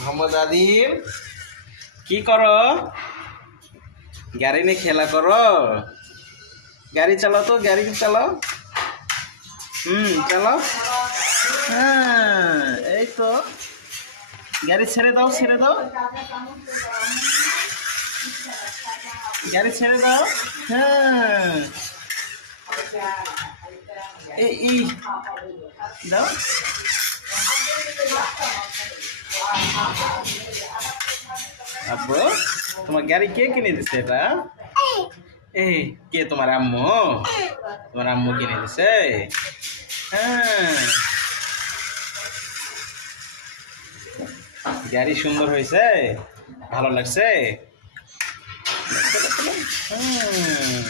মোহাম্মদ আদিল কি করো? গাড়ি নিয়ে খেলা করো? গাড়ি চালাও তো, গাড়ি চালাও। চালাও। হ্যাঁ, এই তো। গাড়ি ছেড়ে দাও, ছেড়ে দাও। গাড়ি ছেড়ে দাও। হ্যাঁ, এই দাও। আব্বু, তোমার গাড়ি কে কিনে দিছে এটা? এই কে? তোমার আম্মু? তোমার আম্মু কিনে দিছে? হ্যাঁ, গাড়ি সুন্দর হয়েছে, ভালো লাগছে। হুম